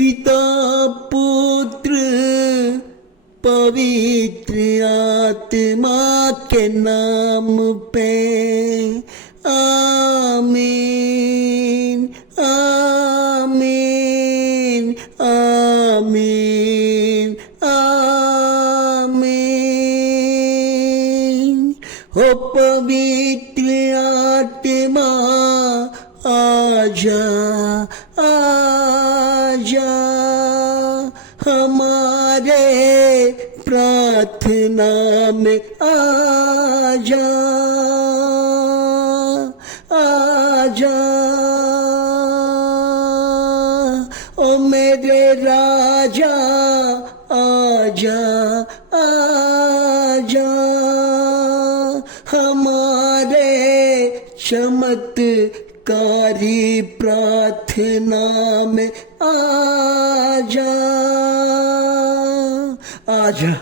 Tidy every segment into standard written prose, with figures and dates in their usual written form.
पिता पुत्र पवित्र आत्मा के नाम पे आमीन आमीन आमीन आमीन। हो पवित्र आत्मा आजा आजा हमारे प्रार्थना में आजा आजा। ओ मेरे राजा आजा आजा हमारे चमत्कारी प्रार्थना में आजा आजा।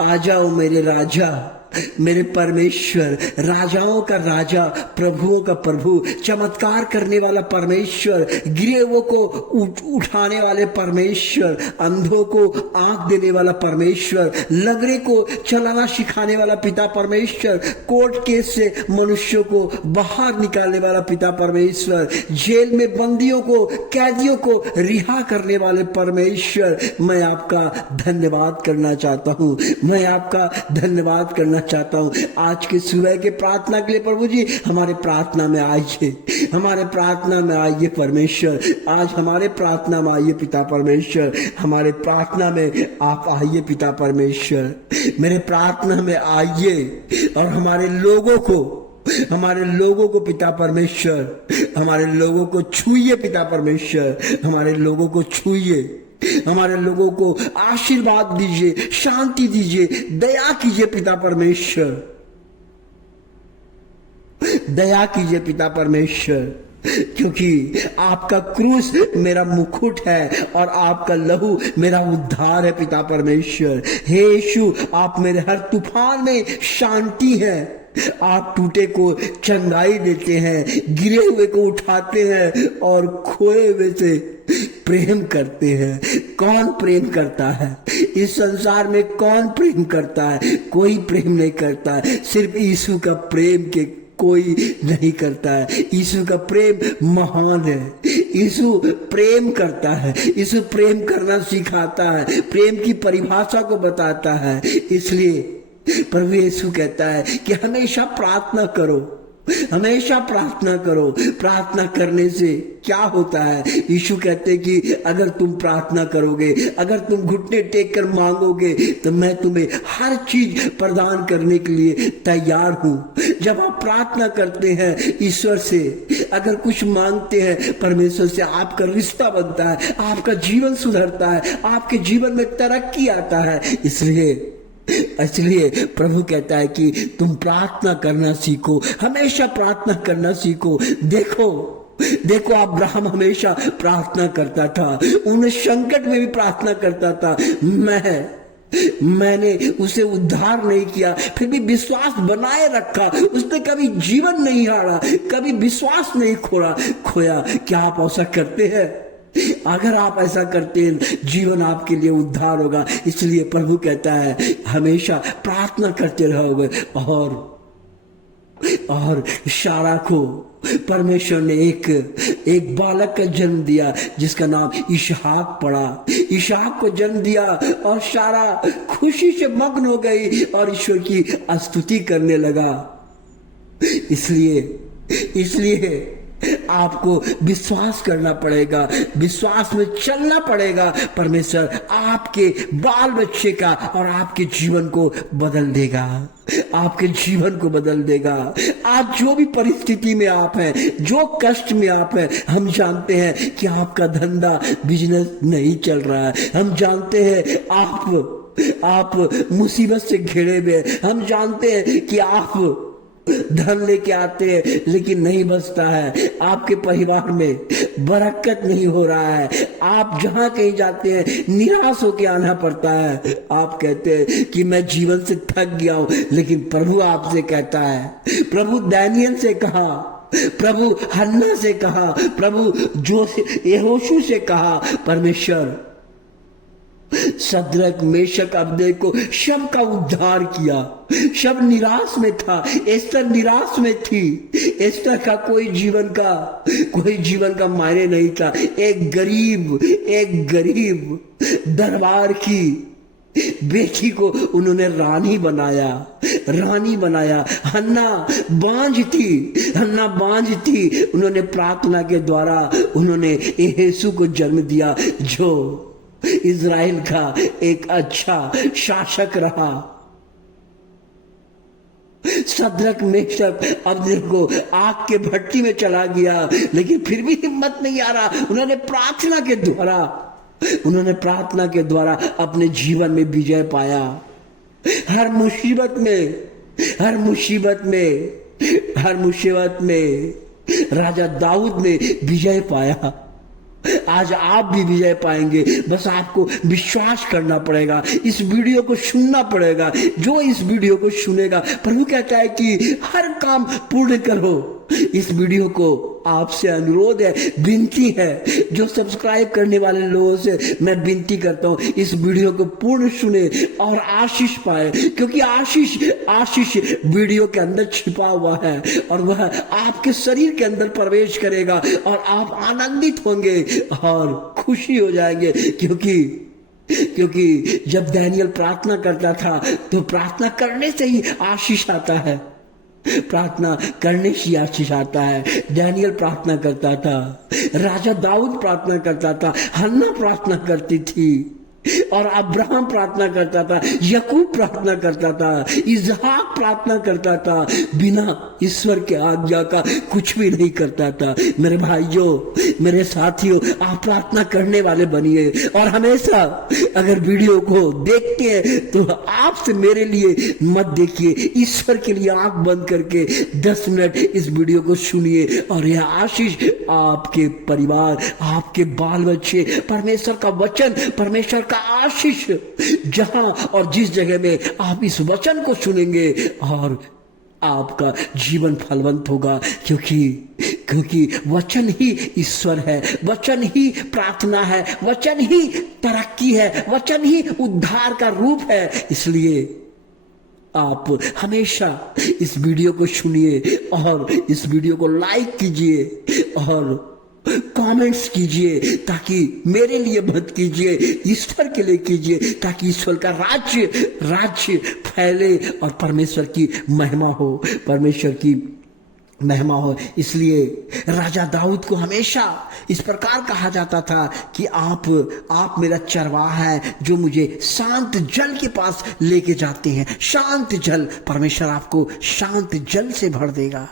आ जाओ मेरे राजा, मेरे परमेश्वर, राजाओं का राजा, प्रभुओं का प्रभु, चमत्कार करने वाला परमेश्वर, गिरे हुओं को उठाने वाले परमेश्वर, अंधों को आंख देने वाला परमेश्वर, लंगड़े को चलाना सिखाने वाला पिता परमेश्वर, कोर्ट केस से मनुष्यों को बाहर निकालने वाला पिता परमेश्वर, जेल में बंदियों को, कैदियों को रिहा करने वाले परमेश्वर, मैं आपका धन्यवाद करना चाहता हूँ, मैं आपका धन्यवाद करना चाहता हूँ। आज के सुबह के प्रार्थना के लिए प्रभु जी हमारे प्रार्थना में आइए, हमारे प्रार्थना में आइए परमेश्वर, आज हमारे प्रार्थना में आइए पिता परमेश्वर, हमारे प्रार्थना में आप आइए पिता परमेश्वर, मेरे प्रार्थना में आइए और हमारे लोगों को पिता परमेश्वर, हमारे लोगों को छूइए पिता परमेश्वर, हमारे लोगों को छूइए, हमारे लोगों को आशीर्वाद दीजिए, शांति दीजिए, दया कीजिए पिता परमेश्वर, दया कीजिए पिता परमेश्वर, क्योंकि आपका क्रूस मेरा मुकुट है और आपका लहू मेरा उद्धार है पिता परमेश्वर। हे यीशु, आप मेरे हर तूफान में शांति है, आप टूटे को चंगाई देते हैं, गिरे हुए को उठाते हैं और खोए हुए से प्रेम करते हैं। कौन प्रेम करता है इस संसार में? कौन प्रेम करता है? कोई प्रेम नहीं करता है, सिर्फ यीशु का प्रेम के कोई नहीं करता है। यीशु का प्रेम महान है, यीशु प्रेम करता है, यीशु प्रेम करना सिखाता है, प्रेम की परिभाषा को बताता है। इसलिए प्रभु यीशु कहता है कि हमेशा प्रार्थना करो, हमेशा प्रार्थना करो। प्रार्थना करने से क्या होता है? यीशु कहते हैं कि अगर तुम प्रार्थना करोगे, अगर तुम घुटने टेक कर मांगोगे तो मैं तुम्हें हर चीज प्रदान करने के लिए तैयार हूं। जब आप प्रार्थना करते हैं ईश्वर से, अगर कुछ मांगते हैं परमेश्वर से, आपका रिश्ता बनता है, आपका जीवन सुधरता है, आपके जीवन में तरक्की आता है। इसलिए प्रभु कहता है कि तुम प्रार्थना करना सीखो, हमेशा प्रार्थना करना सीखो। देखो अब्राहम हमेशा प्रार्थना करता था, उन्हें संकट में भी प्रार्थना करता था। मैंने उसे उद्धार नहीं किया, फिर भी विश्वास बनाए रखा, उसने कभी जीवन नहीं हारा, कभी विश्वास नहीं खोया। क्या आप ऐसा करते हैं? अगर आप ऐसा करते हैं, जीवन आपके लिए उद्धार होगा। इसलिए प्रभु कहता है हमेशा प्रार्थना करते रहोगे। और सारा को परमेश्वर ने एक बालक का जन्म दिया जिसका नाम इसहाक पड़ा। इसहाक को जन्म दिया और सारा खुशी से मग्न हो गई और ईश्वर की स्तुति करने लगा। इसलिए आपको विश्वास करना पड़ेगा, विश्वास में चलना पड़ेगा। परमेश्वर आपके बाल बच्चे का और आपके जीवन को बदल देगा, आपके जीवन को बदल देगा। आज जो भी परिस्थिति में आप हैं, जो कष्ट में आप हैं, हम जानते हैं कि आपका धंधा बिजनेस नहीं चल रहा है, हम जानते हैं आप मुसीबत से घिरे हुए, हम जानते हैं कि आप धन लेके आते हैं लेकिन नहीं बचता है, आपके परिवार में बरकत नहीं हो रहा है, आप जहां कहीं जाते हैं निराश होके आना पड़ता है। आप कहते हैं कि मैं जीवन से थक गया हूं, लेकिन प्रभु आपसे कहता है, प्रभु दानियल से कहा प्रभु हन्ना से कहा, प्रभु जो यहोशू से कहा, परमेश्वर सद्रक मेशक अबेदनगो को सब का उद्धार किया। सब निराश में था, एस्तर निराश में थी। एस्तर का कोई जीवन का मायने नहीं था। एक गरीब दरबार की बेटी को उन्होंने रानी बनाया। हन्ना बांझ थी। उन्होंने प्रार्थना के द्वारा उन्होंने यहोशू को जन्म दिया, जो इज़राइल का एक अच्छा शासक रहा। सद्रक मेशक अबेदनगो आग के भट्टी में चला गया, लेकिन फिर भी हिम्मत नहीं आ रहा। उन्होंने प्रार्थना के द्वारा अपने जीवन में विजय पाया। हर मुसीबत में राजा दाऊद ने विजय पाया। आज आप भी विजय पाएंगे, बस आपको विश्वास करना पड़ेगा, इस वीडियो को सुनना पड़ेगा। जो इस वीडियो को सुनेगा, प्रभु कहता है कि हर काम पूर्ण करो। इस वीडियो को आपसे अनुरोध है, विनती है, जो सब्सक्राइब करने वाले लोगों से मैं विनती करता हूं, इस वीडियो को पूर्ण सुने और आशीष पाए, क्योंकि आशीष वीडियो के अंदर छिपा हुआ है और वह आपके शरीर के अंदर प्रवेश करेगा और आप आनंदित होंगे और खुशी हो जाएंगे। क्योंकि जब दानियेल प्रार्थना करता था तो प्रार्थना करने से ही आशीष आता है। दानियेल प्रार्थना करता था, राजा दाऊद प्रार्थना करता था, हन्ना प्रार्थना करती थी और अब्राहम प्रार्थना करता था, याकूब प्रार्थना करता था, इसहाक प्रार्थना करता था। बिना ईश्वर के आज्ञा का कुछ भी नहीं करता था। मेरे भाइयों, मेरे साथियों, आप प्रार्थना करने वाले बनिए और हमेशा अगर वीडियो को देखते हैं तो आपसे मेरे लिए मत देखिए, ईश्वर के लिए आंख बंद करके 10 मिनट इस वीडियो को सुनिए और यह आशीष आपके परिवार, आपके बाल बच्चे, परमेश्वर का वचन, परमेश्वर का आशीष जहां और जिस जगह में आप इस वचन को सुनेंगे और आपका जीवन फलवंत होगा, क्योंकि वचन ही ईश्वर है, वचन ही प्रार्थना है, वचन ही तरक्की है, वचन ही उद्धार का रूप है। इसलिए आप हमेशा इस वीडियो को सुनिए और इस वीडियो को लाइक कीजिए और कमेंट्स कीजिए, ताकि मेरे लिए मत कीजिए, ईश्वर के लिए कीजिए, ताकि ईश्वर का राज्य फैले और परमेश्वर की महिमा हो। इसलिए राजा दाऊद को हमेशा इस प्रकार कहा जाता था कि आप मेरा चरवाहा है, जो मुझे शांत जल के पास लेके जाते हैं। शांत जल, परमेश्वर आपको शांत जल से भर देगा,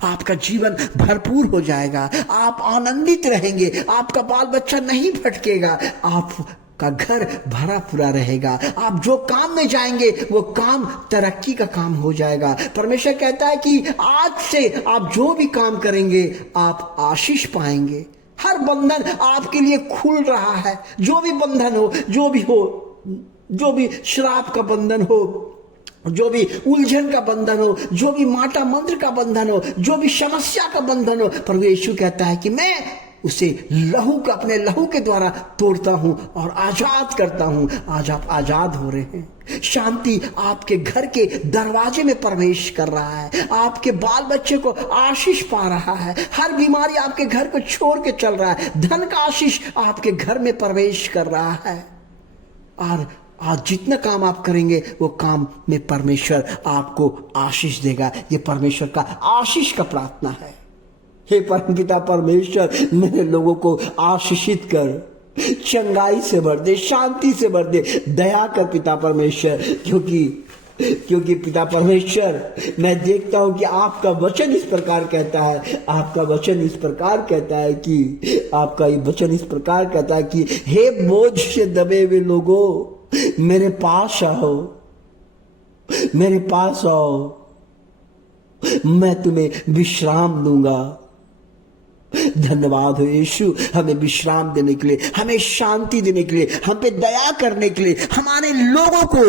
आपका जीवन भरपूर हो जाएगा, आप आनंदित रहेंगे, आपका बाल बच्चा नहीं भटकेगा, आपका घर भरा पूरा रहेगा, आप जो काम में जाएंगे वो काम तरक्की का काम हो जाएगा। परमेश्वर कहता है कि आज से आप जो भी काम करेंगे आप आशीष पाएंगे। हर बंधन आपके लिए खुल रहा है, जो भी बंधन हो, जो भी श्राप का बंधन हो, जो भी उलझन का बंधन हो, जो भी माटा मंत्र का बंधन हो, जो भी समस्या का बंधन हो, प्रभु यीशु कहता है कि मैं उसे अपने लहू के द्वारा तोड़ता हूं और आजाद करता हूं। आज आप आजाद हो रहे हैं। शांति आपके घर के दरवाजे में प्रवेश कर रहा है, आपके बाल बच्चे को आशीष पा रहा है, हर बीमारी आपके घर को छोड़ के चल रहा है, धन का आशीष आपके घर में प्रवेश कर रहा है। और आज जितना काम आप करेंगे वो काम में परमेश्वर आपको आशीष देगा। ये परमेश्वर का आशीष का प्रार्थना है। हे परमपिता परमेश्वर, मेरे लोगों को आशीषित कर, चंगाई से भर दे, शांति से भर दे, दया कर पिता परमेश्वर, क्योंकि पिता परमेश्वर, मैं देखता हूं कि आपका वचन इस प्रकार कहता है कि हे बोझ से दबे हुए लोगों, मेरे पास आओ, मैं तुम्हें विश्राम दूंगा। धन्यवाद हो यीशु, हमें विश्राम देने के लिए, हमें शांति देने के लिए, हम पे दया करने के लिए, हमारे लोगों को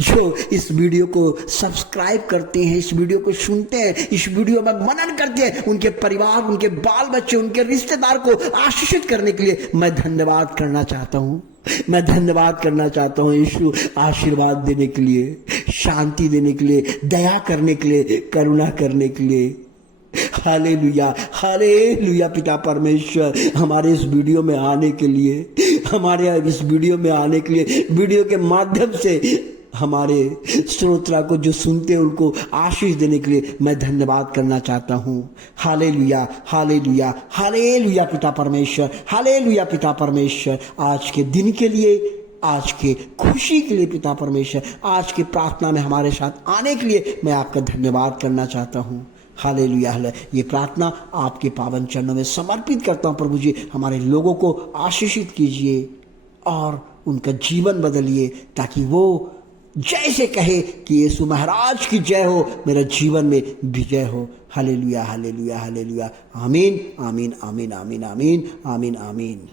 जो इस वीडियो को सब्सक्राइब करते हैं, इस वीडियो को सुनते हैं, इस वीडियो में मनन करते हैं, उनके परिवार, उनके बाल बच्चे, उनके रिश्तेदार को आशीषित करने के लिए मैं धन्यवाद करना चाहता हूँ। मैं धन्यवाद करना चाहता हूँ यीशु, आशीर्वाद देने के लिए, शांति देने के लिए, दया करने के लिए, करुणा करने के लिए। Hallelujah, hallelujah. पिता परमेश्वर, हमारे इस वीडियो में आने के लिए, हमारे इस वीडियो में आने के लिए, वीडियो के माध्यम से हमारे श्रोता को जो सुनते हैं उनको आशीष देने के लिए मैं धन्यवाद करना चाहता हूँ। हालेलुया, हालेलुया, हालेलुया पिता परमेश्वर, हालेलुया पिता परमेश्वर। आज के दिन के लिए, आज के खुशी के लिए पिता परमेश्वर, आज की प्रार्थना में हमारे साथ आने के लिए मैं आपका धन्यवाद करना चाहता हूँ। हालेलुया। ये प्रार्थना आपके पावन चरणों में समर्पित करता हूँ। प्रभु जी, हमारे लोगों को आशीषित कीजिए और उनका जीवन बदलिए, ताकि वो जैसे कहे कि यीशु महाराज की जय हो, मेरा जीवन में विजय हो। Hallelujah, hallelujah, hallelujah. आमीन, आमीन, आमीन, आमीन, आमीन, आमीन, आमीन।